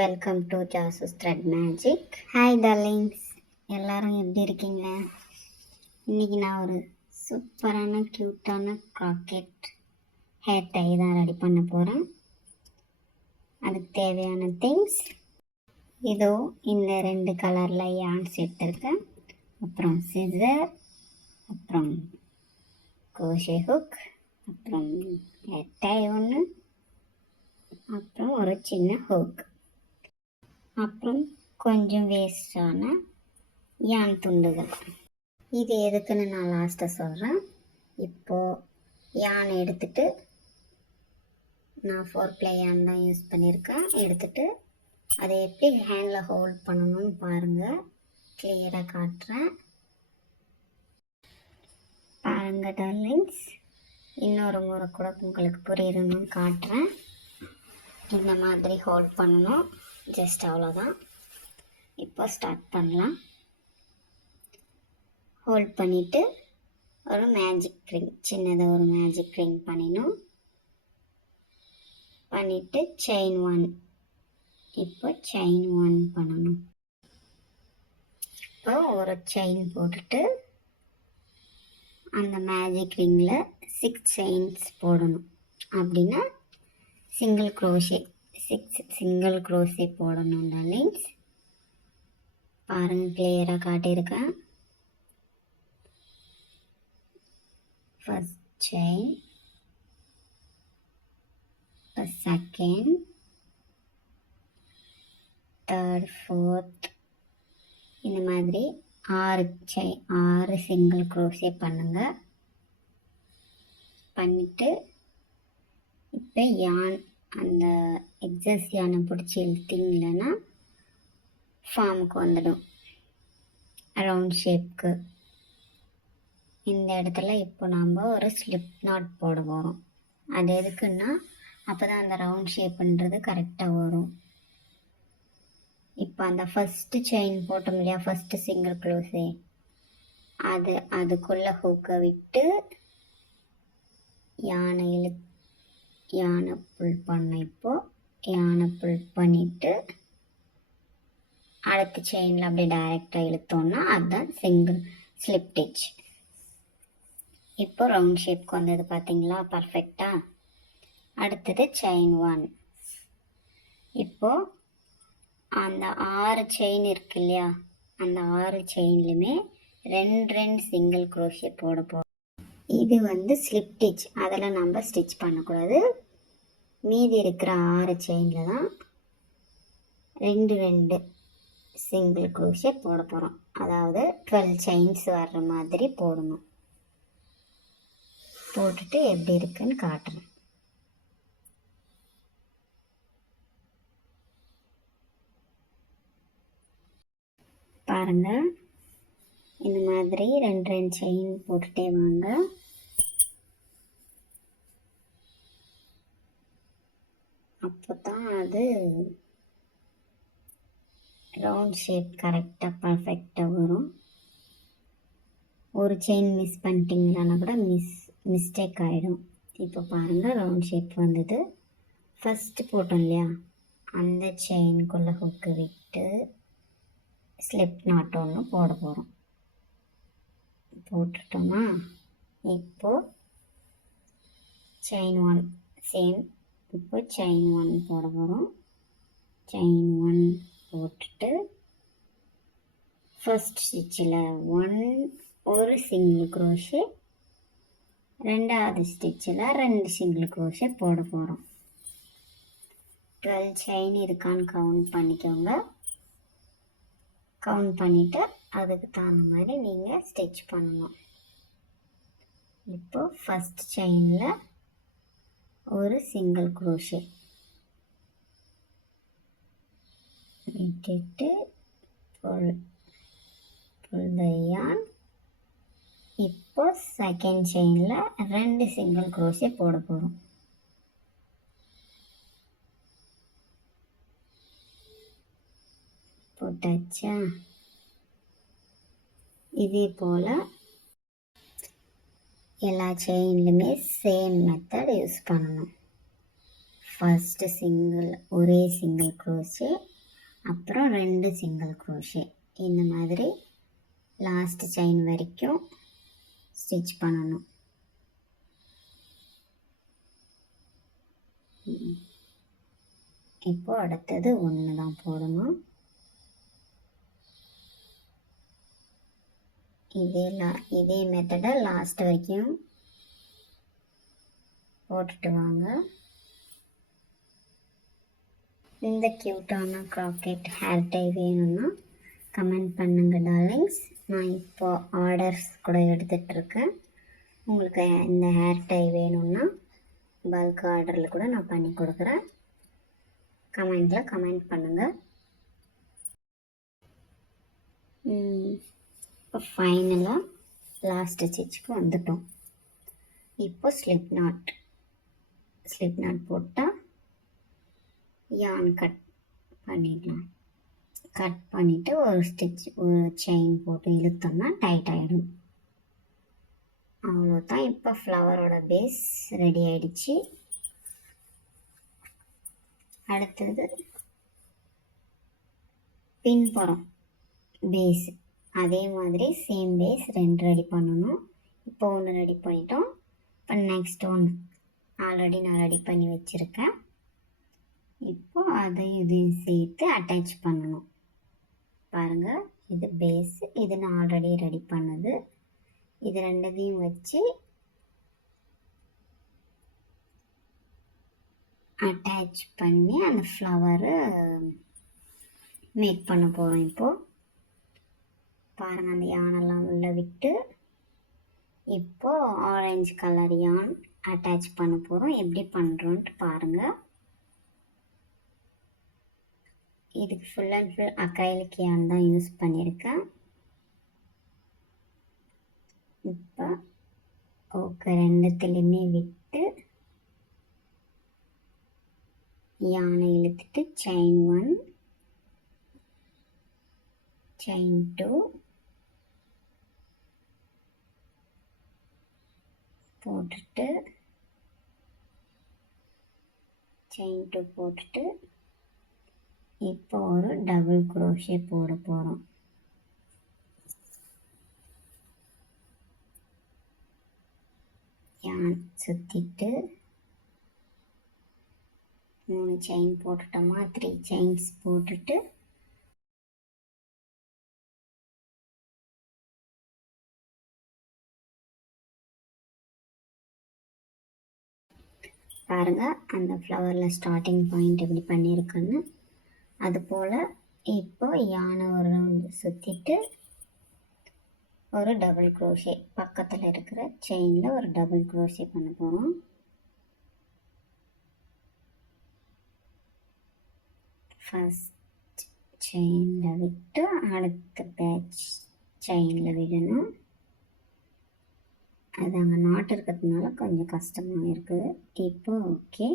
Welcome to Jasoos thread magic. Hi darlings, எல்லாரும் எப்படி இருக்கீங்க? இன்றைக்கி நான் ஒரு சூப்பரான க்யூட்டான க்ராக்கெட் ஹேர் டை தான் ரெடி பண்ண போகிறேன். அதுக்கு தேவையான திங்ஸ் இதோ இந்த 2 கலரில் யான்ஸ் எடுத்துருக்கேன். அப்புறம் சிசர், அப்புறம் கோஷே ஹுக், அப்புறம் ஹேர் டை ஒன்று, அப்புறம் ஒரு சின்ன ஹுக், அப்புறம் கொஞ்சம் வேஸ்டான யான் துண்டுகள். இது எதுக்குன்னு நான் லாஸ்ட்டாக சொல்கிறேன். இப்போது யானை எடுத்துகிட்டு நான் 4 யான் தான் யூஸ் பண்ணியிருக்கேன். எடுத்துகிட்டு அதை எப்படி ஹேண்டில் ஹோல்ட் பண்ணணும்னு பாருங்கள், கிளியராக காட்டுறேன். பாருங்கள் டார்லிங்ஸ், இன்னொரு முறை கூட உங்களுக்கு புரியணும்னு காட்டுறேன். இந்த மாதிரி ஹோல்ட் பண்ணணும், ஜஸ்ட் அவ்வளோதான். இப்போ ஸ்டார்ட் பண்ணலாம். ஹோல்ட் பண்ணிவிட்டு ஒரு மேஜிக் ரிங், சின்னதாக ஒரு மேஜிக் ரிங் பண்ணிவிட்டு செயின் 1. இப்போ செயின் 1 பண்ணணும். இப்போ ஒரு செயின் போட்டுட்டு அந்த மேஜிக் ரிங்கில் 6 செயின்ஸ் போடணும். அப்படின்னா சிங்கிள் க்ரோஷே 6 சிங்கிள் க்ரோஷே போடணும் டார்லிங்ஸ். பாருங்கள், கிளியராக காட்டியிருக்கேன். First chain, second, third, fourth, இந்த மாதிரி 6 சிங்கிள் க்ரோஷே பண்ணுங்கள். பண்ணிவிட்டு இப்போ யான் அந்த எக்ஸஸ் யானை பிடிச்சி இழுத்திங்கன்னா ஃபார்முக்கு வந்துடும், ரவுண்ட் ஷேப்க்கு. இந்த இடத்துல இப்போ நாம் ஒரு ஸ்லிப் நாட் போட போகிறோம். அது எதுக்குன்னா அப்போ தான் அந்த ரவுண்ட் ஷேப்புன்றது கரெக்டாக வரும். இப்போ அந்த ஃபஸ்ட்டு செயின் போட்டோம் இல்லையா, ஃபஸ்ட்டு சிங்கிள் க்ளோஸே, அதுக்குள்ளே ஹூக்கை விட்டு யானை புல் பண்ண. இப்போது யானை புல் பண்ணிவிட்டு அடுத்த செயினில் அப்படியே டைரெக்டாக இழுத்தோன்னா அதுதான் சிங்கிள் ஸ்லிப் டிச். இப்போ ரவுண்ட் ஷேப்க்கு வந்தது பார்த்தீங்களா, பர்ஃபெக்டாக. அடுத்தது செயின் 1. இப்போது அந்த 6 செயின் இருக்கு இல்லையா, அந்த 6 செயின்லையுமே 2 சிங்கிள் க்ரோஷே போட போகிறோம். இது வந்து ஸ்லிப் டிச், அதில் நம்ம ஸ்டிச் பண்ணக்கூடாது. மீதி இருக்கிற 6 செயினில் தான் 2 சிங்கிள் க்ரோஷே போட போகிறோம். அதாவது 12 செயின்ஸ் வர்ற மாதிரி போடணும். போட்டுட்டு எப்படி இருக்குன்னு காட்டுறேன். பாருங்கள், இந்த மாதிரி 2 செயின் போட்டுட்டே வாங்க. அப்போ தான் அது ரவுண்ட் ஷேப் கரெக்டாக பர்ஃபெக்டாக வரும். ஒரு செயின் மிஸ் பண்ணிட்டீங்களான்னா கூட மிஸ்டேக் ஆகிடும். இப்போ பாருங்கள், ரவுண்ட் ஷேப் வந்தது. ஃபஸ்ட்டு போட்டோம் இல்லையா, அந்த செயின்குள்ளே ஹுக்கு விட்டு ஸ்லிப் நாட் ஒன்று போட போகிறோம். போட்டுட்டோமா, இப்போது செயின் 1 சேம். இப்போ செயின் 1 போட போகிறோம். செயின் 1 போட்டுட்டு ஃபர்ஸ்ட் ஸ்டிச்சில் ஒரு சிங்கிள் க்ரோஷே, ரெண்டாவது ஸ்டிச்சில் 2 சிங்கிள் க்ரோஷே போட போகிறோம். 12 செயின் இருக்கான்னு கவுண்ட் பண்ணிக்கோங்க. கவுண்ட் பண்ணிவிட்டு அதுக்கு தகுந்த மாதிரி நீங்கள் ஸ்டிச் பண்ணணும். இப்போது ஃபஸ்ட் செயினில் ஒரு சிங்கிள் க்ரோஷே விட்டுட்டு புல் த yarn. இப்போ செகண்ட் செயினில் 2 சிங்கிள் க்ரோஷே போட போகிறோம். போட்டாச்சா? இதே போல் எல்லா செயின்லையுமே சேம் மெத்தட் யூஸ் பண்ணணும். ஃபஸ்ட்டு ஒரே சிங்கிள் க்ரோஷே, அப்புறம் 2 சிங்கிள் க்ரோஷே, இந்த மாதிரி லாஸ்ட் செயின் வரைக்கும் ஸ்டிச் பண்ணணும். இப்போ அடுத்தது 1 தான் போடணும். இதே மெத்தடை லாஸ்ட் வரைக்கும் போட்டுட்டு வாங்க. இந்த க்யூட்டான க்ராக்கெட் ஹேர் டை வேணும்னா கமெண்ட் பண்ணுங்க டார்லிங்ஸ். நான் இப்போ ஆர்டர்ஸ் கூட எடுத்துகிட்ருக்கேன். உங்களுக்கு இந்த ஹேர் டை வேணும்னா பல்க் ஆர்டரில் கூட நான் பண்ணி கொடுக்குறேன். கமெண்டில் கமெண்ட் பண்ணுங்கள். இப்போ ஃபைனலாக லாஸ்ட் ஸ்டிச்சுக்கு வந்துட்டோம். இப்போ ஸ்லிப் நாட் போட்டால் யான் கட் பண்ணிடலாம். கட் பண்ணிவிட்டு ஒரு செயின் போட்டு இழுத்தோம்னா டைட் ஆகிடும். அவ்வளோதான். இப்போ ஃப்ளவரோட பேஸ் ரெடி ஆகிடுச்சு. அடுத்தது பின்புறம் பேஸ், அதே மாதிரி சேம் பேஸ் 2 ரெடி பண்ணணும். இப்போ 1 ரெடி பண்ணிட்டோம். இப்போ நெக்ஸ்ட் 1 ஆல்ரெடி நான் ரெடி பண்ணி வச்சுருக்கேன். இப்போ அதையும் இதையும் சேர்த்து அட்டாச் பண்ணணும். பாருங்கள், இது பேஸ், இது நான் ஆல்ரெடி ரெடி பண்ணது. இது 2த்தையும் வச்சு அட்டாச் பண்ணி அந்த ஃப்ளவரு மேக் பண்ண போகிறோம். இப்போது பாருங்கள், அந்த யானெல்லாம் உள்ள விட்டு இப்போது ஆரஞ்சு கலர் யான் அட்டாச் பண்ண போகிறோம். எப்படி பண்ணுறோன்ட்டு பாருங்கள். இதுக்கு ஃபுல் அண்ட் ஃபுல் அக்ரைலிக் யான் தான் யூஸ் பண்ணியிருக்கேன். இப்போ ஓகே, 2த்துலேயுமே விட்டு யானை இழுத்துட்டு செயின் 1, செயின் 2 போட்டுட்டு செயின் 2 போட்டுட்டு இப்போ ஒரு டபுள் குரோஷே போட போகிறோம். யான் சுற்றிட்டு 3 செயின் போட்டுட்டோமா, 3 செயின்ஸ் போட்டுட்டு பாருங்கள், அந்த ஃப்ளவரில் ஸ்டார்டிங் பாயிண்ட் எப்படி பண்ணியிருக்குன்னு. அதுபோல் இப்போ யானை ஒரு ரவுண்டு சுற்றிட்டு ஒரு டபுள் குரோஷே, பக்கத்தில் இருக்கிற செயினில் ஒரு டபுள் குரோஷே பண்ண போகிறோம். ஃபஸ்ட் செயினில் விட்டு அடுத்த பேட்ச் செயினில் விடணும். அது அங்கே நாட்டு இருக்கிறதுனால கொஞ்சம் கஷ்டமாக இருக்குது. இப்போ ஓகே,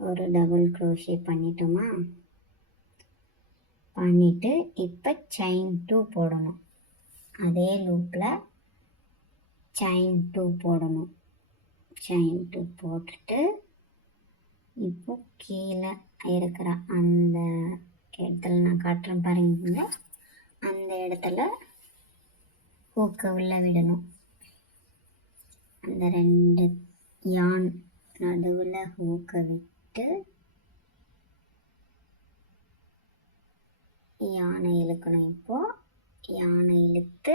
ஒரு டபுள் க்ரோஷே பண்ணிட்டோமா, பண்ணிவிட்டு இப்போ செயின் 2 போடணும். அதே லூப்பில் செயின் 2 போடணும். செயின் 2 போட்டுட்டு இப்போ கீழே இருக்கிற அந்த இடத்துல நான் காட்டுறேன் பாருங்க, அந்த இடத்துல ஹூக்கை உள்ள விடணும். அந்த 2 யான் நடுவில் ஹூக்கை விட்டு யானை இழுக்கணும். இப்போது யானை இழுத்து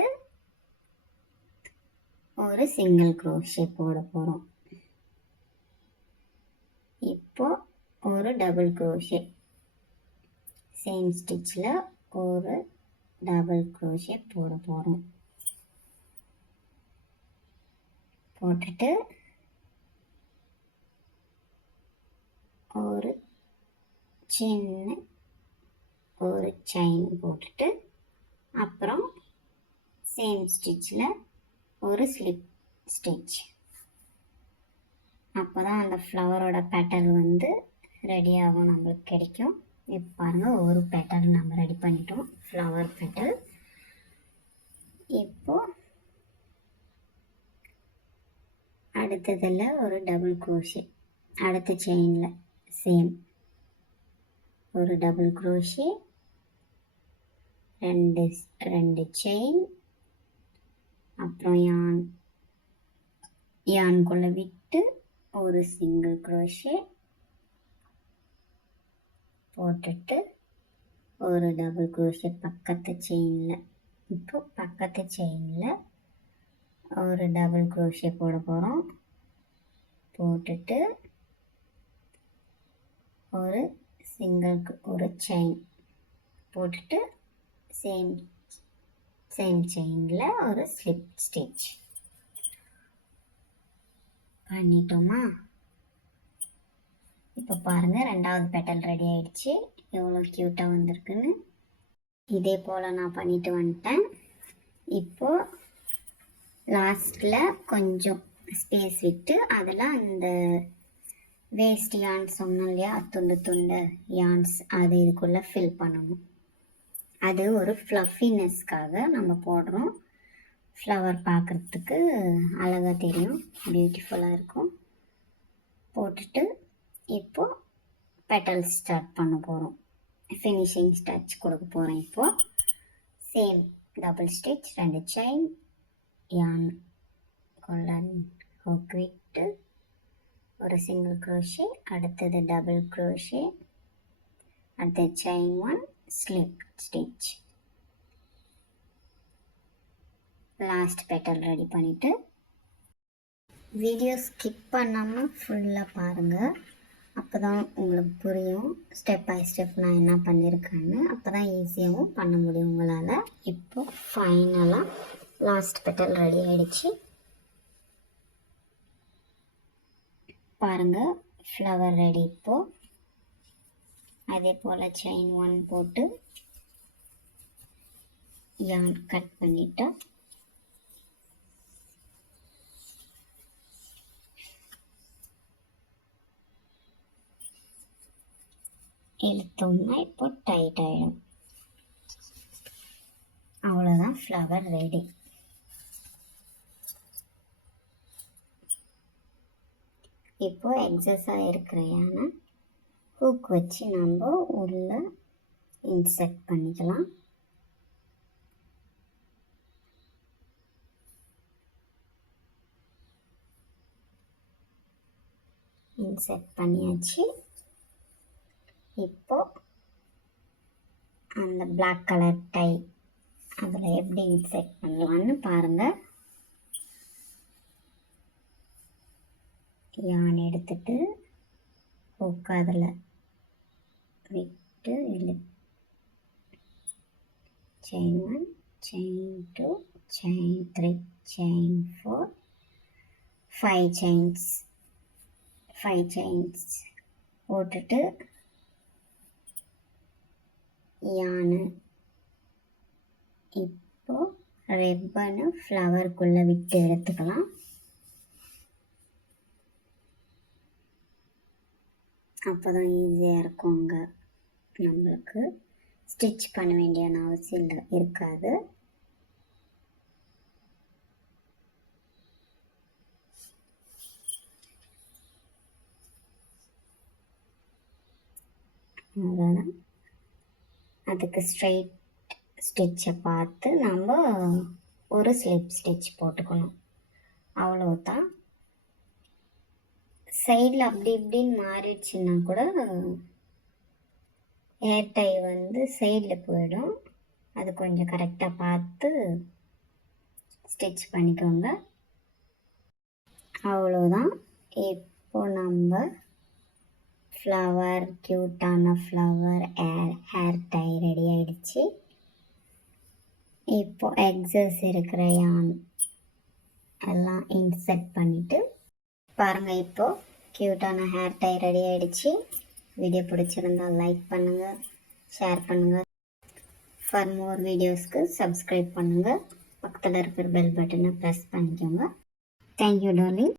ஒரு சிங்கிள் க்ரோஷே போட போகிறோம். இப்போ ஒரு டபுள் க்ரோஷே, சேம் ஸ்டிச்சில் ஒரு டபுள் க்ரோஷே போட போகிறோம். போட்டுட்டு ஒரு சின்ன ஒரு செயின் போட்டுட்டு அப்புறம் சேம் ஸ்டிச்சில் ஒரு ஸ்லிப் ஸ்டிச். அப்போ தான் அந்த ஃப்ளவரோட பேட்டர்ன் வந்து ரெடி ஆகும், நம்மளுக்கு கிடைக்கும். இப்போ பாருங்கள், ஒரு பேட்டர்ன் நம்ம ரெடி பண்ணிட்டோம், ஃப்ளவர் பேட்டர்ன். இப்போது அடுத்ததில் ஒரு டபுள் க்ரோஷே அடுத்த செயினில் சேம் ஒரு டபுள் க்ரோஷே, ரெண்டு செயின், அப்புறம் யான்குள்ளே விட்டு ஒரு சிங்கிள் க்ரோஷே போட்டுட்டு ஒரு டபுள் க்ரோஷே பக்கத்து செயினில். இப்போ பக்கத்து செயினில் ஒரு டபுள் க்ரோஷே போட போகிறோம். போட்டுட்டு ஒரு ஒரு செயின் போட்டுட்டு சேம் செயினில் ஒரு ஸ்லிப் ஸ்டிச் பண்ணிட்டோமா? இப்போ பாருங்கள், ரெண்டாவது பெட்டல் ரெடி ஆயிடுச்சு. எவ்வளோ க்யூட்டாக வந்திருக்குன்னு. இதே போல் நான் பண்ணிட்டு வந்துட்டேன். இப்போது லாஸ்ட்டில் கொஞ்சம் ஸ்பேஸ் விட்டு அதில் அந்த வேஸ்ட் யான்ஸ் சொன்னோம் இல்லையா, துண்டு யான்ஸ், அது இதுக்குள்ளே ஃபில் பண்ணணும். அது ஒரு ஃப்ளஃபினஸ்க்காக நம்ம போடுறோம். ஃப்ளவர் பார்க்குறதுக்கு அழகாக தெரியும், பியூட்டிஃபுல்லாக இருக்கும். போட்டுட்டு இப்போது பெட்டல்ஸ் ஸ்டார்ட் பண்ண போகிறோம். ஃபினிஷிங் டச் கொடுக்க போகிறோம். இப்போது சேம் டபுள் ஸ்டிச், 2 செயின், யான் ஹூக் விட்டு ஒரு சிங்கிள் க்ரோஷே, அடுத்தது டபுள் க்ரோஷே, அடுத்தது chain 1 slip stitch. Last petal ready பண்ணிவிட்டு வீடியோ ஸ்கிப் பண்ணாமல் ஃபுல்லாக பாருங்கள். அப்போ தான் உங்களுக்கு புரியும் ஸ்டெப் பை ஸ்டெப் நான் என்ன பண்ணியிருக்கேன்னு. அப்போ தான் ஈஸியாகவும் பண்ண முடியும் உங்களால். இப்போ ஃபைனலாக லாஸ்ட் பெட்டல் ரெடி ஆகிடுச்சு. பாருங்கள், ஃப்ளவர் ரெடி. இப்போது அதே போல் செயின் 1 போட்டு யான் கட் பண்ணிட்டா இழுத்தோம்னா இப்போ டைட் ஆகிடும். அவ்வளோதான், ஃப்ளவர் ரெடி. இப்போது எக்ஸஸாக இருக்கிற யானை ஹூக் வச்சு நம்ம உள்ளே இன்செர்ட் பண்ணிக்கலாம். இன்செர்ட் பண்ணியாச்சு. இப்போது அந்த பிளாக் கலர் டை அதில் எப்படி இன்செர்ட் பண்ணலான்னு பாருங்கள். யான் எடுத்துட்டு ஹூக் அதில் விட்டு chain 1, chain 2, chain 3, chain 4, 5 chains போட்டுட்டு யானை இப்போ ரிப்பனு ஃப்ளவருக்குள்ளே விட்டு எடுத்துக்கலாம். அப்போ தான் ஈஸியாக இருக்குங்க, நம்மளுக்கு ஸ்டிச் பண்ண வேண்டிய அவசியம் இருக்காது. அவ்வளோதான். அதுக்கு ஸ்ட்ரைட் ஸ்டிச்சை பார்த்து நம்ம ஒரு ஸ்லிப் ஸ்டிச் போட்டுக்கணும், அவ்வளோதான். சைடில் அப்படி இப்படின்னு மாறிடுச்சுன்னா கூட ஹேர் டை வந்து சைடில் போயிடும். அது கொஞ்சம் கரெக்டாக பார்த்து ஸ்டிச் பண்ணிக்கோங்க. அவ்வளோதான். இப்போ நம்ம ஃப்ளவர், க்யூட்டான ஃப்ளவர் ஹேர் டை ரெடி ஆகிடுச்சு. இப்போ எக்ஸஸ் இருக்கிற யான் எல்லாம் இன்செர்ட் பண்ணிவிட்டு பாருங்கள், இப்போது க்யூட்டான ஹேர் டை ரெடி ஆகிடுச்சு. வீடியோ பிடிச்சிருந்தால் லைக் பண்ணுங்கள், ஷேர் பண்ணுங்கள். ஃபார் மோர் வீடியோஸ்க்கு சப்ஸ்கிரைப் பண்ணுங்கள். பக்கத்தில் இருக்கிற பெல் பட்டனை ப்ரெஸ் பண்ணிக்கோங்க. Thank you darling.